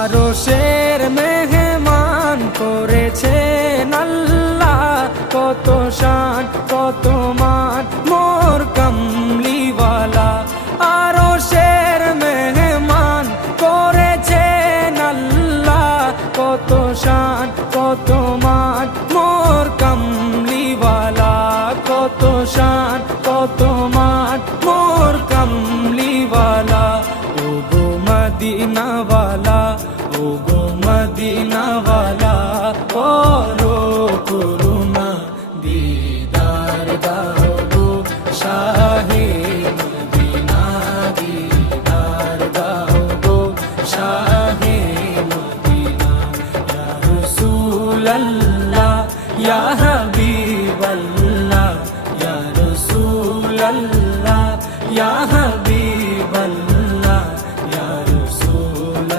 আরশের মেহমান করেছেন আল্লাহ, কত শান কত মান মোর কামলিওয়ালা। আরশের মেহমান করেছেন আল্লাহ, কত শান কত মান মোর কামলিওয়ালা, কত শান কত মান মোর কামলিওয়ালা। ও গো মদিনাওয়ালা, ও গো মদিনাওয়ালা, করো করুণা দিদার দাও গো শাহে